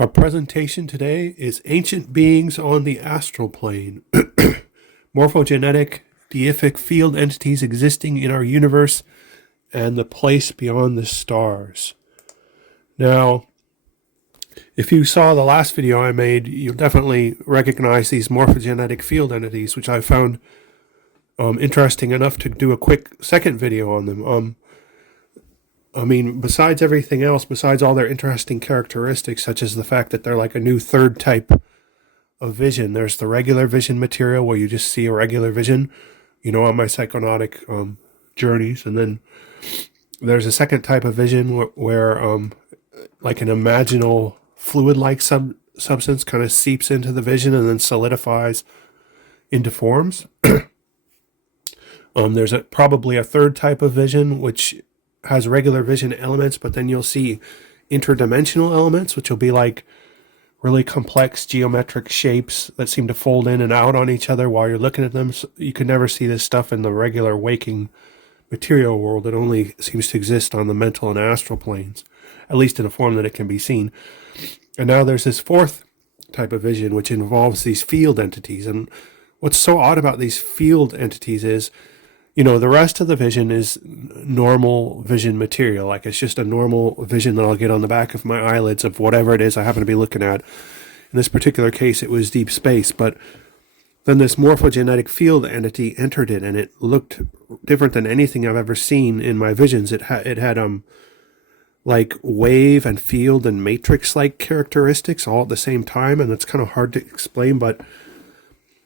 Our presentation today is Ancient Beings on the Astral Plane. Morphogenetic deific field entities existing in our universe and the place beyond the stars. Now, if you saw the last video I made, you'll definitely recognize these morphogenetic field entities, which I found interesting enough to do a quick second video on them. Besides everything else, besides all their interesting characteristics, such as the fact that they're like a new third type of vision, there's the regular vision material where you just see a regular vision, on my psychonautic journeys. And then there's a second type of vision where like an imaginal fluid-like substance kind of seeps into the vision and then solidifies into forms. There's probably a third type of vision, which has regular vision elements, but then you'll see interdimensional elements, which will be like really complex geometric shapes that seem to fold in and out on each other while you're looking at them. So you could never see this stuff in the regular waking material world. It only seems to exist on the mental and astral planes, at least in a form that it can be seen. And now there's this fourth type of vision, which involves these field entities. And what's so odd about these field entities is, the rest of the vision is normal vision material. Like it's just a normal vision that I'll get on the back of my eyelids of whatever it is I happen to be looking at. In this particular case, it was deep space. But then this morphogenetic field entity entered it, and it looked different than anything I've ever seen in my visions. It had like wave and field and matrix-like characteristics all at the same time, and that's kind of hard to explain. But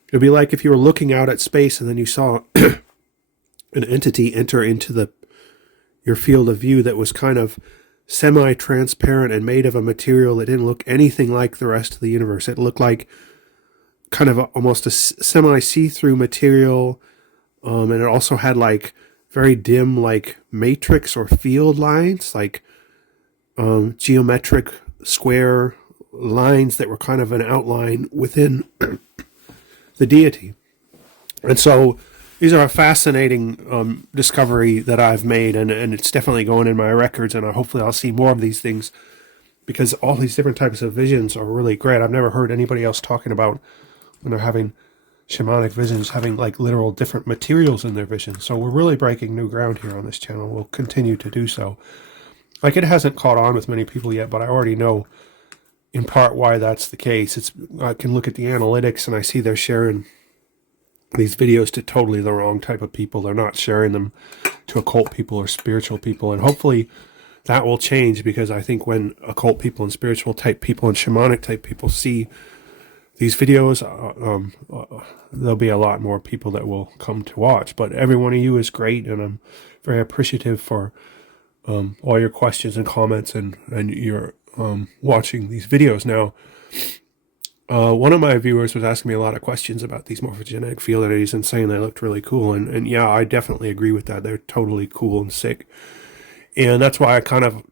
it'd be like if you were looking out at space and then you saw an entity enter into your field of view that was kind of semi-transparent and made of a material that didn't look anything like the rest of the universe. It looked like kind of almost a semi-see-through material, and it also had like very dim like matrix or field lines, like geometric square lines that were kind of an outline within the deity. And so these are a fascinating discovery that I've made, and it's definitely going in my records, and hopefully I'll see more of these things, because all these different types of visions are really great. I've never heard anybody else talking about when they're having shamanic visions, having like literal different materials in their vision. So we're really breaking new ground here on this channel. We'll continue to do so. Like, it hasn't caught on with many people yet, but I already know in part why that's the case. I can look at the analytics and I see they're sharing these videos to totally the wrong type of people. They're not sharing them to occult people or spiritual people. And hopefully that will change, because I think when occult people and spiritual type people and shamanic type people see these videos, there'll be a lot more people that will come to watch. But every one of you is great, and I'm very appreciative for all your questions and comments and your watching these videos. Now, one of my viewers was asking me a lot of questions about these morphogenetic field entities and saying they looked really cool. And yeah, I definitely agree with that. They're totally cool and sick. And that's why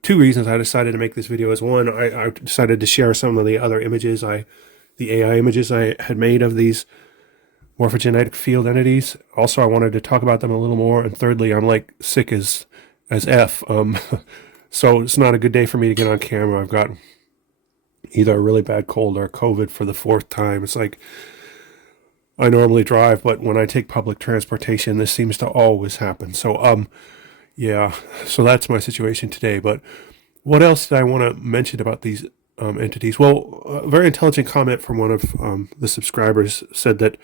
two reasons I decided to make this video is, one, I decided to share some of the other images, the AI images I had made of these morphogenetic field entities. Also, I wanted to talk about them a little more. And thirdly, I'm like sick as F. So it's not a good day for me to get on camera. I've got either a really bad cold or COVID for the fourth time. It's like I normally drive, but when I take public transportation, this seems to always happen. So, yeah, so that's my situation today. But what else did I want to mention about these entities? Well, a very intelligent comment from one of the subscribers said that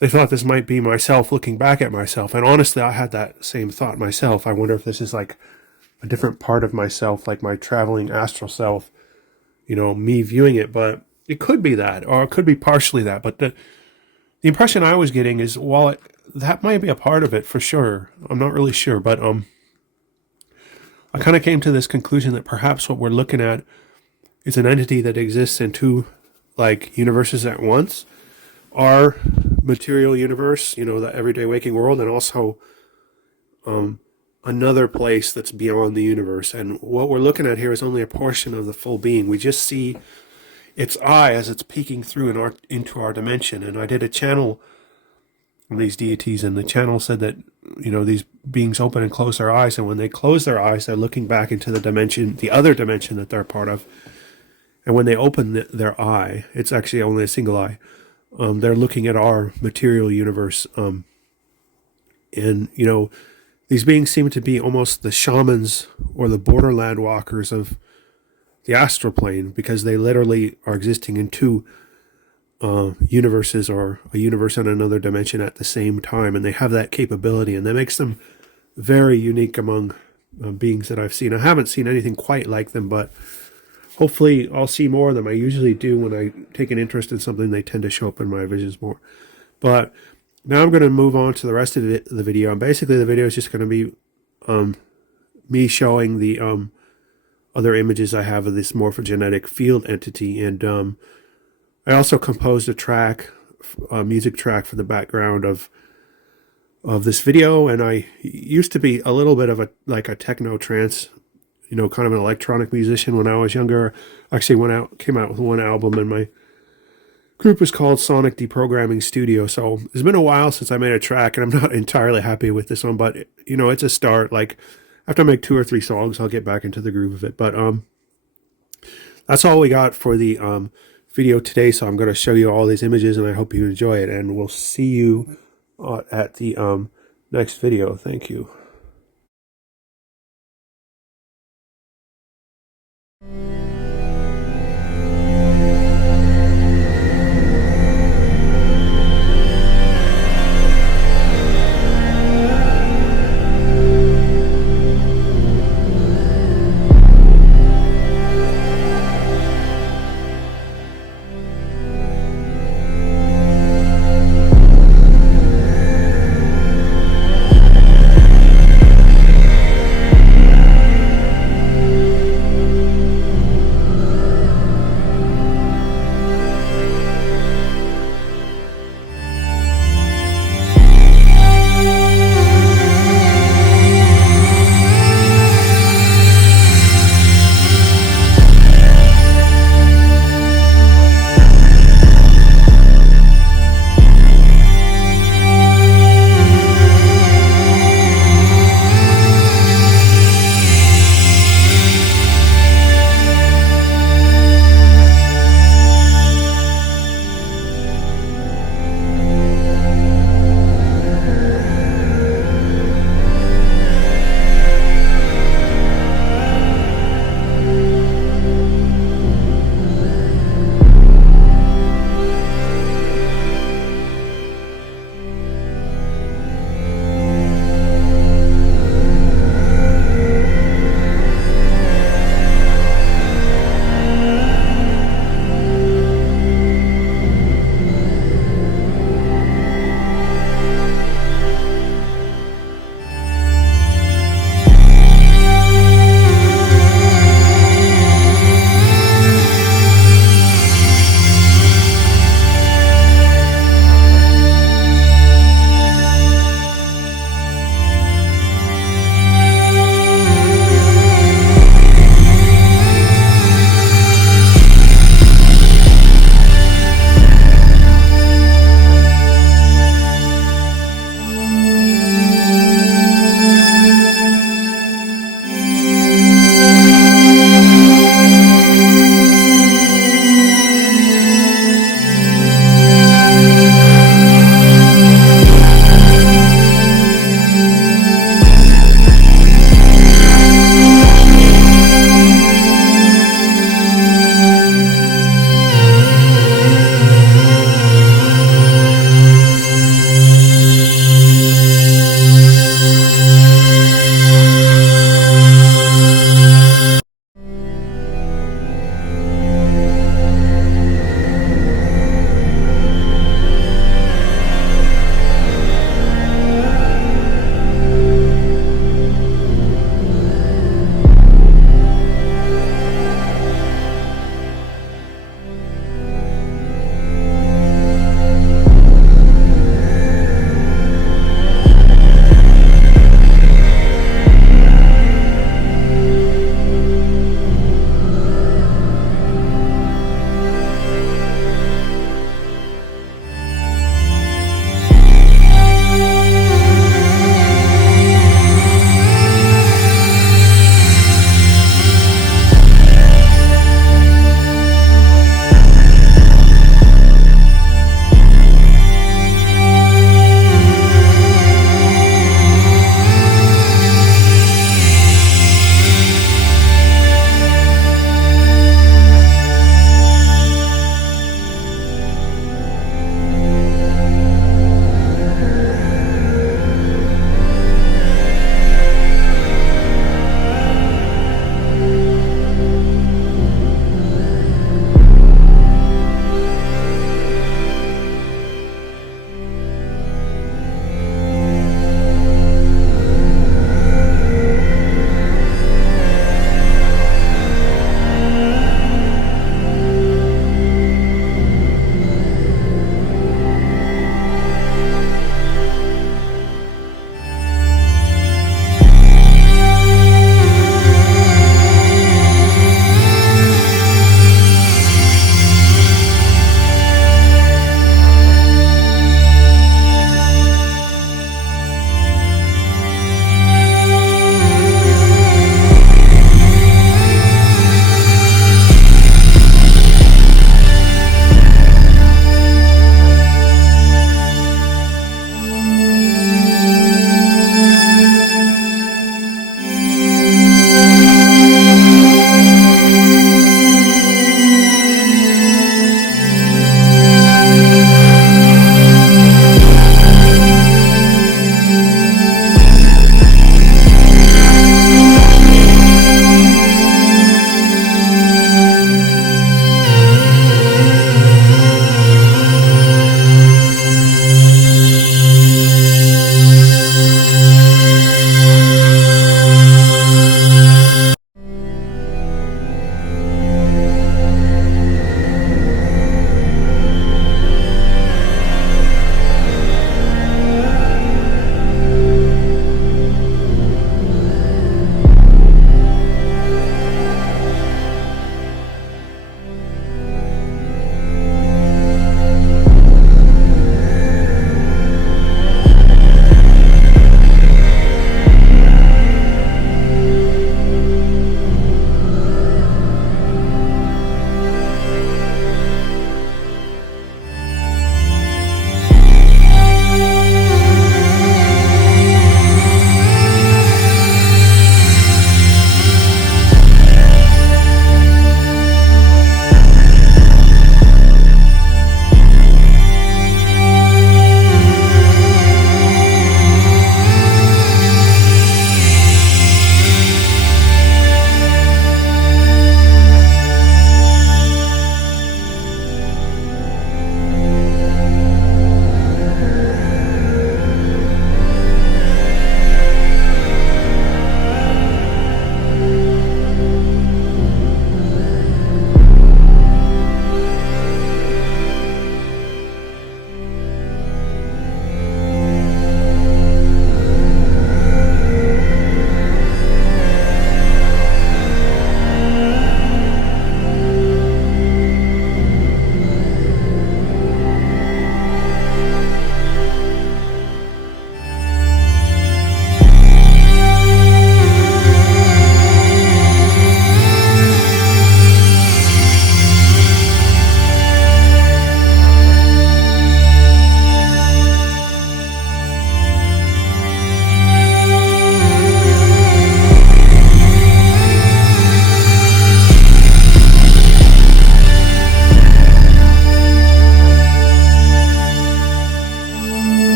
they thought this might be myself looking back at myself. And honestly, I had that same thought myself. I wonder if this is like a different part of myself, like my traveling astral self, me viewing it. But it could be that, or it could be partially that. But the impression I was getting is, while that might be a part of it for sure, I'm not really sure. But I kind of came to this conclusion that perhaps what we're looking at is an entity that exists in two like universes at once. Our material universe, the everyday waking world, and also another place that's beyond the universe. And what we're looking at here is only a portion of the full being. We just see its eye as it's peeking through into our dimension. And I did a channel on these deities, and the channel said that, these beings open and close their eyes, and when they close their eyes, they're looking back into the other dimension that they're a part of. And when they open their eye, it's actually only a single eye. They're looking at our material universe. And, you know, these beings seem to be almost the shamans or the borderland walkers of the astral plane, because they literally are existing in two universes, or a universe and another dimension at the same time. And they have that capability, and that makes them very unique among beings that I've seen. I haven't seen anything quite like them, but hopefully I'll see more of them. I usually do. When I take an interest in something, they tend to show up in my visions more. But now I'm going to move on to the rest of the video. And basically the video is just going to be me showing the other images I have of this morphogenetic field entity. And I also composed a track, a music track for the background of this video. And I used to be a little bit of a techno trance, you know, kind of an electronic musician when I was younger. Actually came out with one album, and my group was called Sonic Deprogramming Studio. So it's been a while since I made a track, and I'm not entirely happy with this one, but you know, it's a start. Like, after I make 2 or 3 songs, I'll get back into the groove of it. But that's all we got for the video today. So I'm going to show you all these images, and I hope you enjoy it, and we'll see you at the next video. Thank you.